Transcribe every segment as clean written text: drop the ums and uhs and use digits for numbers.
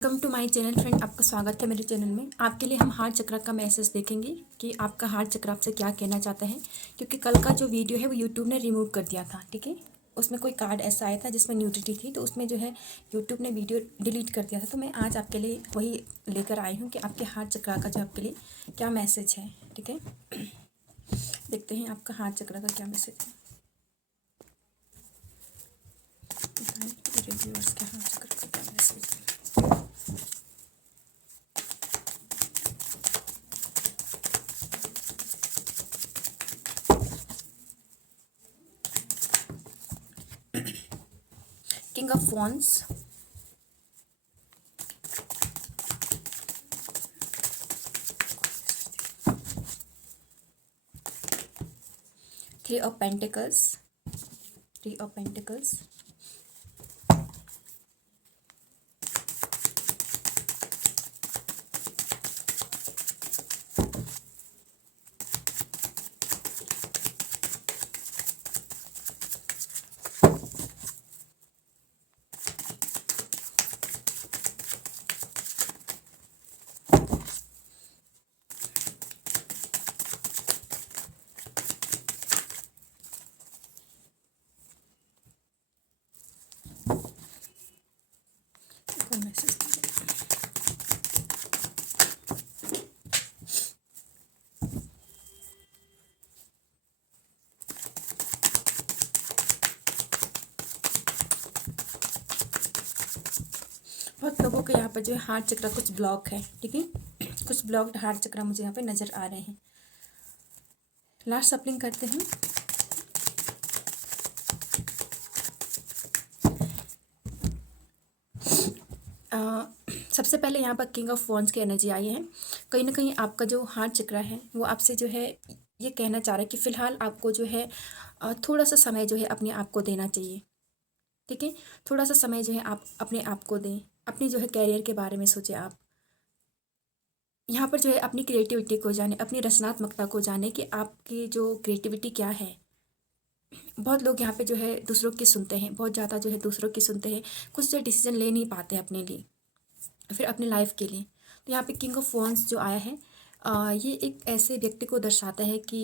Welcome to my channel friend, आपका स्वागत है मेरे चैनल में। आपके लिए हम हार्ट चक्र का मैसेज देखेंगे कि आपका हार्ट चक्र आपसे क्या कहना चाहता है। क्योंकि कल का जो वीडियो है वो यूट्यूब ने रिमूव कर दिया था, ठीक है। उसमें कोई कार्ड ऐसा आया था जिसमें न्यूडिटी थी, तो उसमें जो है यूट्यूब ने वीडियो डिलीट कर दिया था। तो मैं आज आपके लिए वही लेकर आई हूँ कि आपके हार्ट चक्र का जो आपके लिए क्या मैसेज है, ठीक है। देखते हैं आपका हार्ट चक्र का क्या मैसेज है। रिव्यूअर्स के हार्ट चक्र का क्या मैसेज है। King of wands, 3 of pentacles, 3 of pentacles, message बहुत लोगों के यहाँ पर जो है हार्ट चक्र कुछ ब्लॉक है, ठीक है। कुछ ब्लॉक्ड हार्ट चक्र मुझे यहाँ पे नज़र आ रहे हैं। लास्ट सप्लिंग करते हैं। सबसे पहले यहाँ पर किंग ऑफ वॉन्ड्स की एनर्जी आई है। कहीं ना कहीं आपका जो हार्ट चक्र है वो आपसे जो है ये कहना चाह रहा है कि फ़िलहाल आपको जो है थोड़ा सा समय जो है अपने आप को देना चाहिए, ठीक है। थोड़ा सा समय जो है आप अपने आप को दें, अपनी जो है कैरियर के बारे में सोचें। आप यहाँ पर जो है अपनी क्रिएटिविटी को जाने, अपनी रचनात्मकता को जाने कि आपकी जो क्रिएटिविटी क्या है। बहुत लोग यहाँ पे जो है दूसरों की सुनते हैं, बहुत ज़्यादा जो है दूसरों की सुनते हैं, कुछ जो डिसीजन ले नहीं पाते अपने लिए, फिर अपनी लाइफ के लिए। तो यहाँ पे किंग ऑफ वॉन्ड्स जो आया है ये एक ऐसे व्यक्ति को दर्शाता है कि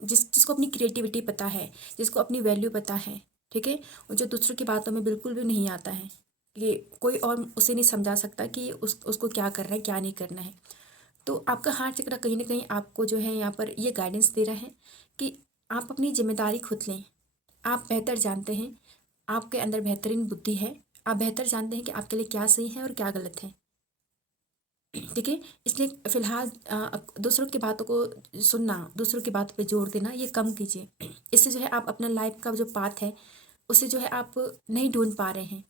जिसको अपनी क्रिएटिविटी पता है, जिसको अपनी वैल्यू पता है, ठीक है। और जो दूसरों की बातों में बिल्कुल भी नहीं आता है कि कोई और उसे नहीं समझा सकता कि उसको क्या करना है, क्या नहीं करना है। तो आपका हार्ट चक्र कहीं ना कहीं आपको जो है यहाँ पर ये गाइडेंस दे रहा है कि आप अपनी जिम्मेदारी खुद लें। आप बेहतर जानते हैं, आपके अंदर बेहतरीन बुद्धि है, आप बेहतर जानते हैं कि आपके लिए क्या सही है और क्या गलत है, ठीक है। इसलिए फ़िलहाल दूसरों की बातों को सुनना, दूसरों की बातों पे जोर देना ये कम कीजिए। इससे जो है आप अपना लाइफ का जो पाथ है उसे जो है आप नहीं ढूंढ पा रहे हैं,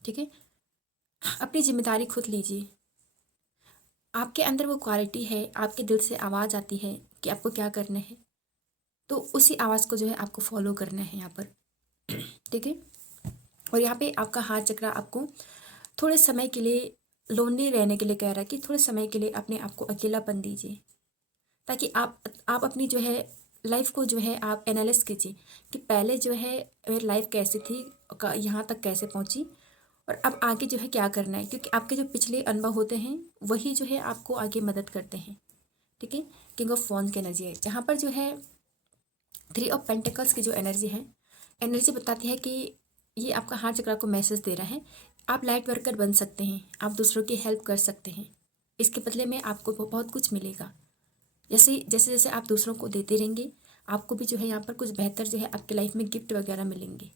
ठीक है। अपनी जिम्मेदारी खुद लीजिए। आपके अंदर वो क्वालिटी है, आपके दिल से आवाज़ आती है कि आपको क्या करना है, तो उसी आवाज़ को जो है आपको फॉलो करना है यहाँ पर, ठीक है। और यहाँ पे आपका हार्ट चक्र आपको थोड़े समय के लिए लोनली रहने के लिए कह रहा है कि थोड़े समय के लिए अपने आप को अकेलापन दीजिए, ताकि आप अपनी जो है लाइफ को जो है आप एनालाइज कीजिए कि पहले जो है मेरी लाइफ कैसी थी, यहाँ तक कैसे पहुँची, और अब आगे जो है क्या करना है। क्योंकि आपके जो पिछले अनुभव होते हैं वही जो है आपको आगे मदद करते हैं, ठीक है। किंग ऑफ वॉन्ड्स की एनर्जी है जहाँ पर जो है 3 ऑफ पेंटिकल्स की जो एनर्जी है, एनर्जी बताती है कि ये आपका हार्ट चक्र को मैसेज दे रहा है आप लाइट वर्कर बन सकते हैं, आप दूसरों की हेल्प कर सकते हैं। इसके बदले में आपको बहुत कुछ मिलेगा। जैसे जैसे जैसे आप दूसरों को देते रहेंगे आपको भी जो है यहाँ पर कुछ बेहतर जो है आपके लाइफ में गिफ्ट वगैरह मिलेंगे।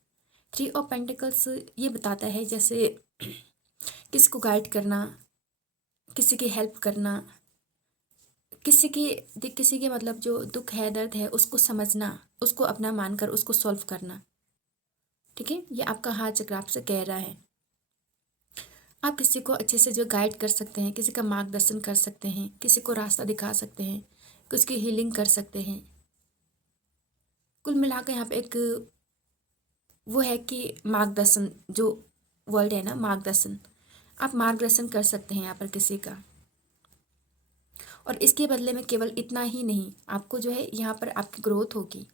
3 ऑफ पेंटिकल्स ये बताता है जैसे किसी को गाइड करना, किसी की हेल्प करना, किसी के मतलब जो दुख है, दर्द है, उसको समझना, उसको अपना मानकर उसको सॉल्व करना, ठीक है। ये आपका हार्ट चक्र आपसे कह रहा है। आप किसी को अच्छे से जो गाइड कर सकते हैं, किसी का मार्गदर्शन कर सकते हैं, किसी को रास्ता दिखा सकते हैं, किसी की हीलिंग कर सकते हैं। कुल मिलाकर यहाँ पे एक वो है कि मार्गदर्शन जो वर्ड है ना, मार्गदर्शन, आप मार्गदर्शन कर सकते हैं यहाँ पर किसी का। और इसके बदले में केवल इतना ही नहीं, आपको जो है यहाँ पर आपकी ग्रोथ होगी।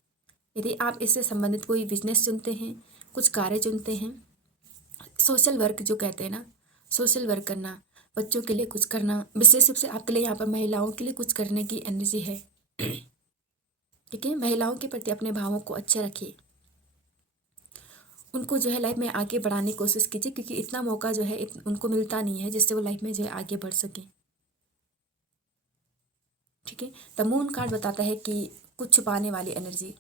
यदि आप इससे संबंधित कोई बिजनेस चुनते हैं, कुछ कार्य चुनते हैं, सोशल वर्क जो कहते हैं ना, सोशल वर्क करना, बच्चों के लिए कुछ करना, विशेष रूप से आपके लिए यहाँ पर महिलाओं के लिए कुछ करने की एनर्जी है। ठीक है, महिलाओं के प्रति अपने भावों को अच्छे रखिए, उनको जो है लाइफ में आगे बढ़ाने की कोशिश कीजिए, क्योंकि इतना मौका जो है उनको मिलता नहीं है जिससे वो लाइफ में जो है आगे बढ़ सके। ठीक है, द मून कार्ड बताता है कि कुछ छुपाने वाली एनर्जी,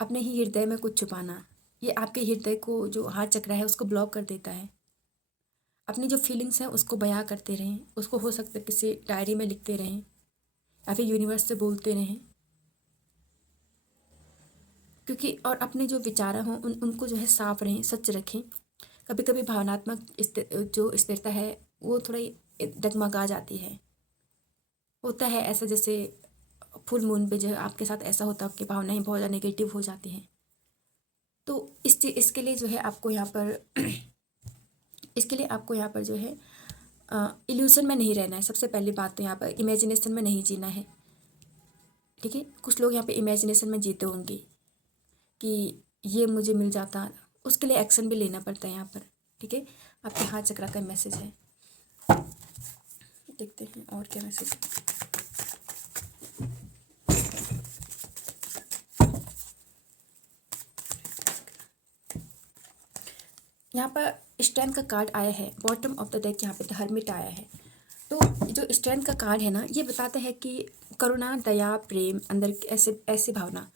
अपने ही हृदय में कुछ छुपाना, ये आपके हृदय को जो हार्ट चक्र है उसको ब्लॉक कर देता है। अपनी जो फीलिंग्स हैं उसको बयां करते रहें, उसको हो सकता है किसी डायरी में लिखते रहें या फिर यूनिवर्स से बोलते रहें, क्योंकि और अपने जो विचार हों उनको जो है साफ रहें, सच रखें। कभी कभी भावनात्मक जो स्थिरता है वो थोड़ा डगमगा जाती है। होता है ऐसा, जैसे फुल मून पे जो है आपके साथ ऐसा होता है कि भावनाएं बहुत ज़्यादा नेगेटिव हो जाती हैं। तो इसके लिए जो है आपको यहाँ पर इसके लिए आपको यहाँ पर जो है इल्यूजन में नहीं रहना है। सबसे पहली बात तो यहाँ पर इमेजिनेशन में नहीं जीना है। ठीक है, कुछ लोग यहाँ पे इमेजिनेशन में जीते होंगे कि ये मुझे मिल जाता, उसके लिए एक्शन भी लेना पड़ता है यहाँ पर। ठीक है, आपके हाथ चक्रा का मैसेज है, देखते हैं और क्या मैसेज है। यहाँ पर स्ट्रेंथ का कार्ड आया है, बॉटम ऑफ द डेक यहाँ पे द हर्मिट आया है। तो जो स्ट्रेंथ का कार्ड है ना, ये बताता है कि करुणा, दया, प्रेम, अंदर की ऐसे ऐसी भावना,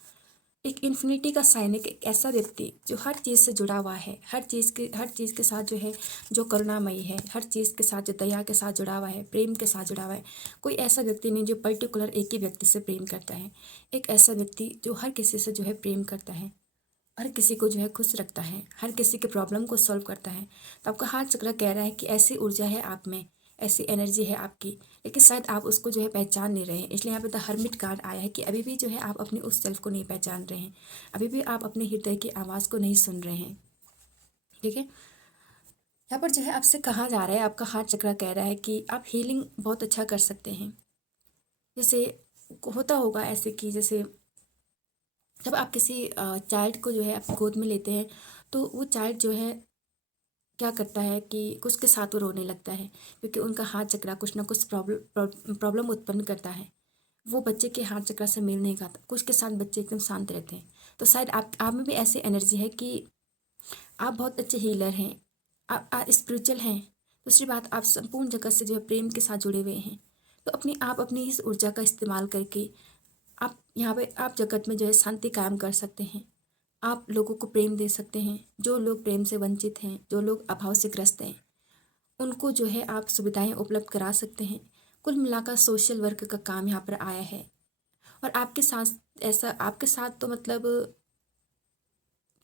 एक इन्फिनिटी का साइन है, एक ऐसा व्यक्ति जो हर चीज़ से जुड़ा हुआ है, हर चीज़ के साथ जो है, जो करुणामयी है, हर चीज़ के साथ, जो दया के साथ जुड़ा हुआ है, प्रेम के साथ जुड़ा हुआ है। कोई ऐसा व्यक्ति नहीं जो पर्टिकुलर एक ही व्यक्ति से प्रेम करता है। एक ऐसा व्यक्ति जो हर किसी से जो है प्रेम करता है, हर किसी को जो है खुश रखता है, हर किसी के प्रॉब्लम को सॉल्व करता है। तो आपका हार्ट चक्र कह रहा है कि ऐसी ऊर्जा है आप में, ऐसी एनर्जी है आपकी, लेकिन शायद आप उसको जो है पहचान नहीं रहे हैं। इसलिए यहाँ पे द हर्मिट कार्ड आया है कि अभी भी जो है आप अपने उस सेल्फ को नहीं पहचान रहे हैं, अभी भी आप अपने हृदय की आवाज़ को नहीं सुन रहे हैं। ठीक है, यहाँ पर जो है आपसे कहा जा रहा है, आपका हार्ट चक्र कह रहा है कि आप हीलिंग बहुत अच्छा कर सकते हैं। जैसे होता होगा ऐसे कि जैसे जब आप किसी चाइल्ड को जो है आप गोद में लेते हैं, तो वो चाइल्ड जो है क्या करता है कि कुछ के साथ वो रोने लगता है, क्योंकि उनका हाथ चक्रा कुछ ना कुछ प्रॉब्लम उत्पन्न करता है। वो बच्चे के हाथ चक्रा से मेल नहीं खाता। कुछ के साथ बच्चे एकदम शांत रहते हैं। तो शायद आप में भी ऐसी एनर्जी है कि आप बहुत अच्छे हीलर हैं, आप स्पिरिचुअल हैं। दूसरी बात, आप संपूर्ण जगत से जो है प्रेम के साथ जुड़े हुए हैं। तो अपनी इस ऊर्जा का इस्तेमाल करके आप यहाँ पे आप जगत में जो है शांति कायम कर सकते हैं। आप लोगों को प्रेम दे सकते हैं, जो लोग प्रेम से वंचित हैं, जो लोग अभाव से ग्रस्त हैं, उनको जो है आप सुविधाएं उपलब्ध करा सकते हैं। कुल मिलाकर सोशल वर्क का काम यहाँ पर आया है। और आपके साथ तो मतलब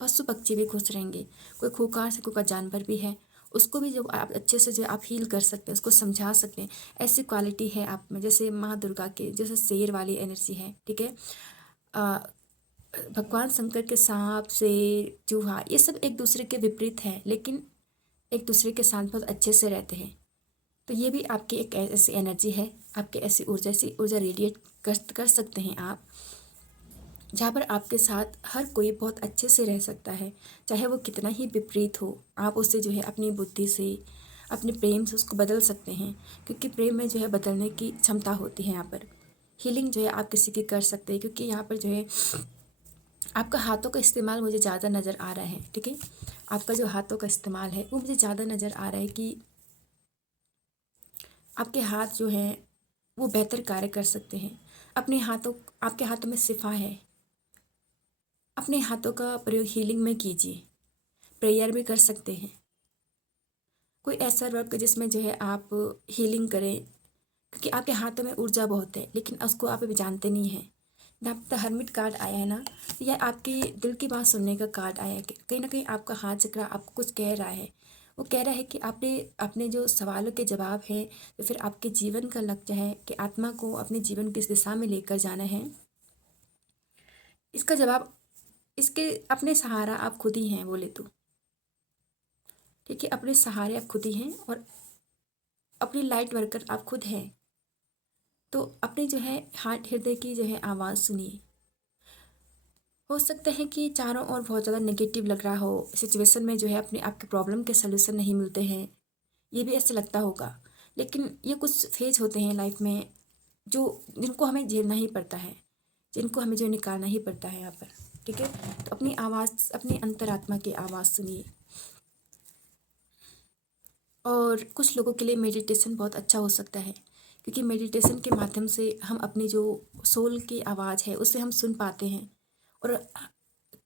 पशु पक्षी भी खुश रहेंगे। कोई खूंखार से खूंखार जानवर भी है, उसको भी जो आप अच्छे से जो आप हील कर सकते हैं, उसको समझा सकते हैं। ऐसी क्वालिटी है आप में, जैसे माँ दुर्गा के जैसे शेर वाली एनर्जी है। ठीक है, अ, भगवान शंकर के सांप, शेर, चूहा, ये सब एक दूसरे के विपरीत हैं, लेकिन एक दूसरे के साथ बहुत अच्छे से रहते हैं। तो ये भी आपकी एक ऐसी एनर्जी है, आपकी ऐसी ऊर्जा रेडिएट कर सकते हैं आप, जहाँ पर आपके साथ हर कोई बहुत अच्छे से रह सकता है, चाहे वो कितना ही विपरीत हो। आप उससे जो है अपनी बुद्धि से, अपने प्रेम से उसको बदल सकते हैं, क्योंकि प्रेम में जो है बदलने की क्षमता होती है। यहाँ पर हीलिंग जो है आप किसी की कर सकते हैं, क्योंकि यहाँ पर जो है आपका हाथों का इस्तेमाल मुझे ज़्यादा नज़र आ रहा है। ठीक है, आपका जो हाथों का इस्तेमाल है वो मुझे ज़्यादा नज़र आ रहा है कि आपके हाथ जो हैं वो बेहतर कार्य कर सकते हैं। आपके हाथों में शिफा है। अपने हाथों का प्रयोग हीलिंग में कीजिए, प्रेयर भी कर सकते हैं। कोई ऐसा वर्क जिसमें जो है आप हीलिंग करें, क्योंकि आपके हाथों में ऊर्जा बहुत है, लेकिन उसको आप अभी जानते नहीं हैं। जब द हर्मिट कार्ड आया है ना, तो यह आपकी दिल की बात सुनने का कार्ड आया है कि कहीं ना कहीं आपका हाथ चक्र आपको कुछ कह रहा है। वो कह रहा है कि आपने अपने जो सवालों के जवाब हैं, तो फिर आपके जीवन का लक्ष्य है कि आत्मा को अपने जीवन की इस दिशा में लेकर जाना है, इसका जवाब, इसके अपने सहारा आप खुद ही हैं बोले तो। ठीक है, अपने सहारे आप खुद ही हैं और अपनी लाइट वर्कर आप खुद हैं। तो अपने जो है हार्ट, हृदय की जो है आवाज़ सुनिए। हो सकता है कि चारों ओर बहुत ज़्यादा नेगेटिव लग रहा हो, सिचुएशन में जो है अपने आपके प्रॉब्लम के सलूशन नहीं मिलते हैं, ये भी ऐसे लगता होगा। लेकिन ये कुछ फेज होते हैं लाइफ में जो जिनको हमें झेलना ही पड़ता है, जिनको हमें जो निकालना ही पड़ता है यहाँ पर। ठीक है, तो अपनी आवाज़, अपनी अंतरात्मा की आवाज़ सुनिए। और कुछ लोगों के लिए मेडिटेशन बहुत अच्छा हो सकता है, क्योंकि मेडिटेशन के माध्यम से हम अपनी जो सोल की आवाज़ है उसे हम सुन पाते हैं। और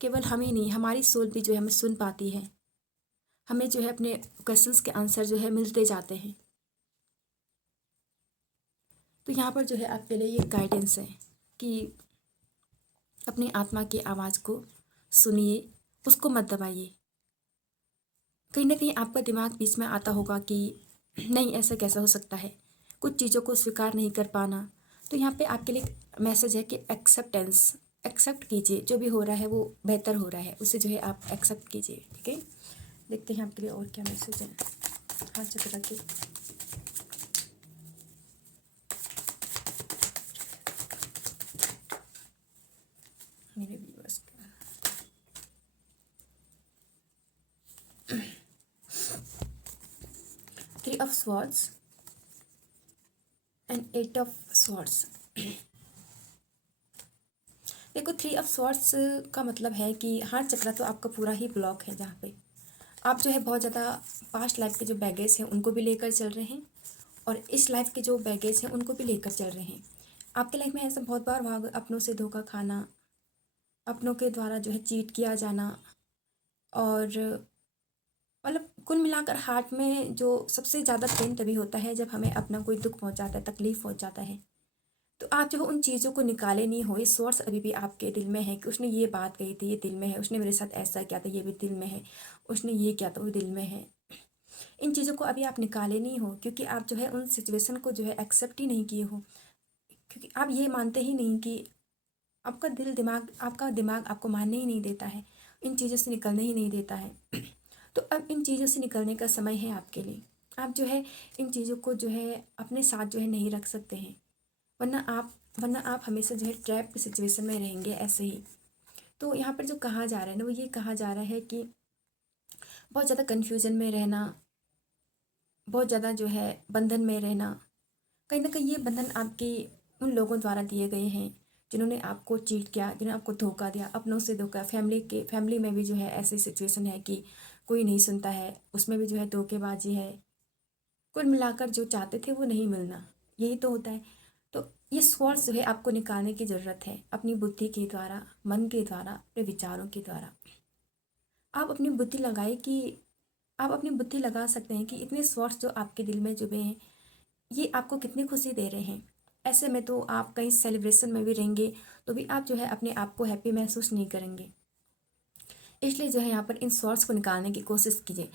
केवल हम ही नहीं, हमारी सोल भी जो है हमें सुन पाती है। हमें जो है अपने क्वेश्चंस के आंसर जो है मिलते जाते हैं। तो यहाँ पर जो है आपके लिए ये गाइडेंस है कि अपनी आत्मा की आवाज़ को सुनिए, उसको मत दबाइए। कहीं ना कहीं आपका दिमाग बीच में आता होगा कि नहीं, ऐसा कैसा हो सकता है, कुछ चीज़ों को स्वीकार नहीं कर पाना। तो यहाँ पे आपके लिए मैसेज है कि एक्सेप्टेंस, एक्सेप्ट कीजिए, जो भी हो रहा है वो बेहतर हो रहा है, उसे जो है आप एक्सेप्ट कीजिए। ठीक है, देखते हैं आपके लिए और क्या मैसेज है। हाँ, चक्र की मेरे व्यूअर्स का 3 of swords and 8 of swords. देखो, 3 ऑफ स्वॉर्ड्स का मतलब है कि हार्ट चक्र तो आपका पूरा ही ब्लॉक है, जहाँ पे आप जो है बहुत ज़्यादा पास्ट लाइफ के जो बैगेज हैं उनको भी लेकर चल रहे हैं, और इस लाइफ के जो बैगेज हैं उनको भी लेकर चल रहे हैं। आपके लाइफ में ऐसा बहुत बार हुआ होगा, अपनों से धोखा खाना, अपनों के द्वारा जो है चीट किया जाना, और मतलब कुल मिलाकर हार्ट में जो सबसे ज़्यादा पेन तभी होता है जब हमें अपना कोई दुख पहुंचाता है, तकलीफ पहुंच जाता है। तो आप जो उन चीज़ों को निकाले नहीं हो, ये सोर्स अभी भी आपके दिल में है कि उसने ये बात कही थी, ये दिल में है, उसने मेरे साथ ऐसा किया था, ये भी दिल में है, उसने ये किया था, वो दिल में है। इन चीज़ों को अभी आप निकाले नहीं हो, क्योंकि आप जो है उन सिचुएशन को जो है एक्सेप्ट ही नहीं किए हो, क्योंकि आप ये मानते ही नहीं कि आपका दिमाग आपको मानने ही नहीं देता है, इन चीज़ों से निकलने ही नहीं देता है। तो अब इन चीज़ों से निकलने का समय है आपके लिए। आप जो है इन चीज़ों को जो है अपने साथ जो है नहीं रख सकते हैं, वरना आप हमेशा जो है ट्रैप की सिचुएशन में रहेंगे ऐसे ही। तो यहाँ पर जो कहा जा रहा है ना, वो ये कहा जा रहा है कि बहुत ज़्यादा कन्फ्यूजन में रहना, बहुत ज़्यादा जो है बंधन में रहना, कहीं ना कहीं ये बंधन आपके उन लोगों द्वारा दिए गए हैं जिन्होंने आपको चीट किया, जिन्होंने आपको धोखा दिया, अपनों से धोखा, फैमिली में भी जो है ऐसी सिचुएशन है कि कोई नहीं सुनता है, उसमें भी जो है धोखेबाजी है। कुल मिलाकर जो चाहते थे वो नहीं मिलना, यही तो होता है। तो ये स्वॉर्ड्स जो है आपको निकालने की ज़रूरत है, अपनी बुद्धि के द्वारा, मन के द्वारा, अपने विचारों के द्वारा। आप अपनी बुद्धि लगाए कि आप अपनी बुद्धि लगा सकते हैं कि इतने स्वॉर्ड्स जो आपके दिल में जुबे हैं, ये आपको कितनी खुशी दे रहे हैं। ऐसे में तो आप कहीं सेलिब्रेशन में भी रहेंगे तो भी आप जो है अपने आप को हैप्पी महसूस नहीं करेंगे। इसलिए जो है यहाँ पर इन सॉर्ट्स को निकालने की कोशिश कीजिए,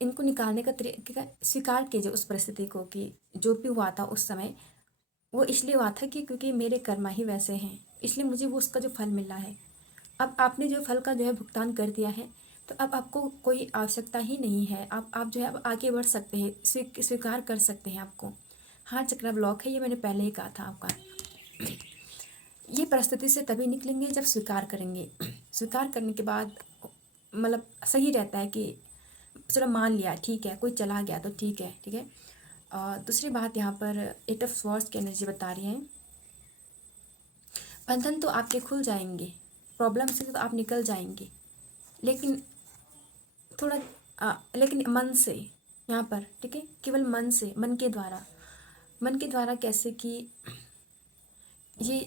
इनको निकालने का तरीका स्वीकार कीजिए उस परिस्थिति को कि जो भी हुआ था उस समय वो इसलिए हुआ था कि क्योंकि मेरे कर्मा ही वैसे हैं, इसलिए मुझे वो उसका जो फल मिला है। अब आपने जो फल का जो है भुगतान कर दिया है, तो अब आपको कोई आवश्यकता ही नहीं है, आप जो है अब आगे बढ़ सकते हैं, स्वीकार कर सकते हैं आपको। हाँ, चक्र ब्लॉक है, ये मैंने पहले ही कहा था आपका। ये परिस्थिति से तभी निकलेंगे जब स्वीकार करेंगे। स्वीकार करने के बाद मतलब सही रहता है कि चलो मान लिया, ठीक है, कोई चला गया तो ठीक है, ठीक है। दूसरी बात यहाँ पर 8 ऑफ स्वॉर्ड्स की एनर्जी बता रही है, बंधन तो आपके खुल जाएंगे, प्रॉब्लम से तो आप निकल जाएंगे, लेकिन थोड़ा लेकिन मन से यहाँ पर, ठीक है, केवल मन से, मन के द्वारा कैसे कि ये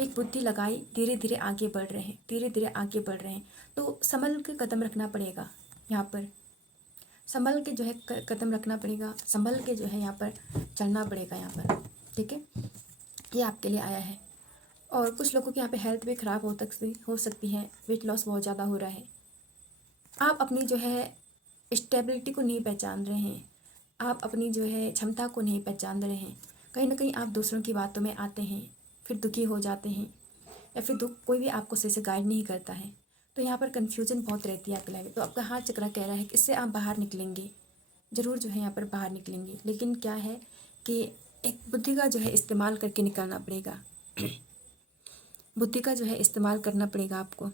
एक बुद्धि लगाई, धीरे धीरे आगे बढ़ रहे हैं, धीरे धीरे आगे बढ़ रहे हैं। तो संभल के कदम रखना पड़ेगा यहाँ पर, संभल के जो है कदम रखना पड़ेगा, संभल के जो है यहाँ पर चलना पड़ेगा यहाँ पर। ठीक है, ये आपके लिए आया है। और कुछ लोगों की यहाँ पे हेल्थ भी ख़राब हो सकती है, वेट लॉस बहुत ज़्यादा हो रहा है। आप अपनी जो है स्टेबिलिटी को नहीं पहचान रहे हैं, आप अपनी जो है क्षमता को नहीं पहचान रहे हैं। कहीं ना कहीं आप दूसरों की बातों में आते हैं, फिर दुखी हो जाते हैं, या फिर दुख कोई भी आपको सही से गाइड नहीं करता है। तो यहाँ पर कन्फ्यूजन बहुत रहती है आपके लाइफ में। तो आपका हाथ चक्रा कह रहा है कि इससे आप बाहर निकलेंगे, ज़रूर जो है यहाँ पर बाहर निकलेंगे, लेकिन क्या है कि एक बुद्धि का जो है इस्तेमाल करके निकलना पड़ेगा। बुद्धि का जो है इस्तेमाल करना पड़ेगा आपको,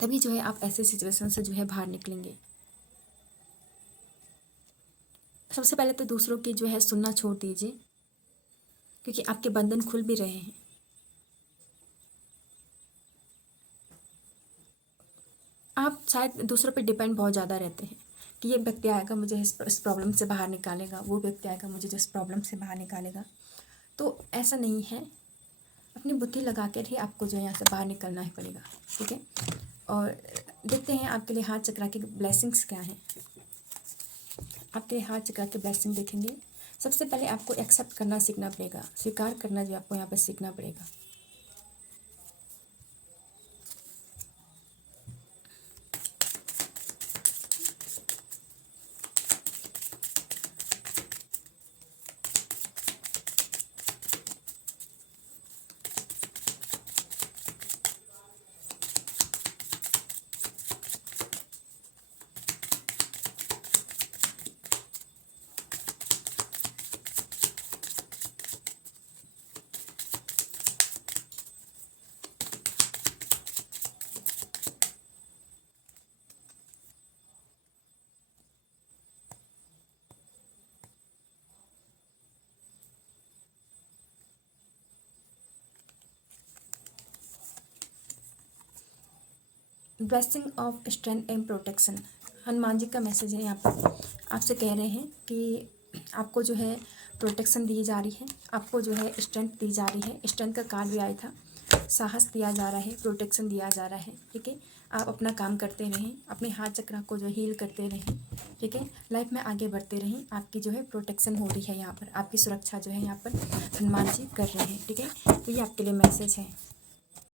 तभी जो है आप ऐसे सिचुएशन से जो है बाहर निकलेंगे। सबसे पहले तो दूसरों की जो है सुनना छोड़ दीजिए, क्योंकि आपके बंधन खुल भी रहे हैं। आप शायद दूसरों पे डिपेंड बहुत ज़्यादा रहते हैं कि ये व्यक्ति आएगा मुझे इस प्रॉब्लम से बाहर निकालेगा, वो व्यक्ति आएगा मुझे जो इस प्रॉब्लम से बाहर निकालेगा। तो ऐसा नहीं है, अपनी बुद्धि लगा कर ही आपको जो है यहाँ से बाहर निकलना ही पड़ेगा, ठीक है। और देखते हैं आपके लिए हार्ट चक्र के ब्लेसिंग्स क्या हैं। आपके लिए हार्ट चक्र के ब्लेसिंग देखेंगे। सबसे पहले आपको एक्सेप्ट करना सीखना पड़ेगा, स्वीकार करना जो आपको यहाँ पर सीखना पड़ेगा। Blessing of strength and protection, Hanuman ji का मैसेज है यहाँ पर। आपसे कह रहे हैं कि आपको जो है प्रोटेक्शन दी जा रही है, आपको जो है स्ट्रेंथ दी जा रही है। स्ट्रेंथ का कार्ड भी आया था, साहस दिया जा रहा है, प्रोटेक्शन दिया जा रहा है, ठीक है। आप अपना काम करते रहें, अपने हाथ चक्र को जो हील करते रहें, ठीक है। लाइफ में आगे बढ़ते रहें, आपकी जो है प्रोटेक्शन हो रही है यहाँ पर, आपकी सुरक्षा जो है यहाँ पर हनुमान जी कर रहे हैं, ठीक है। तो ये आपके लिए मैसेज है।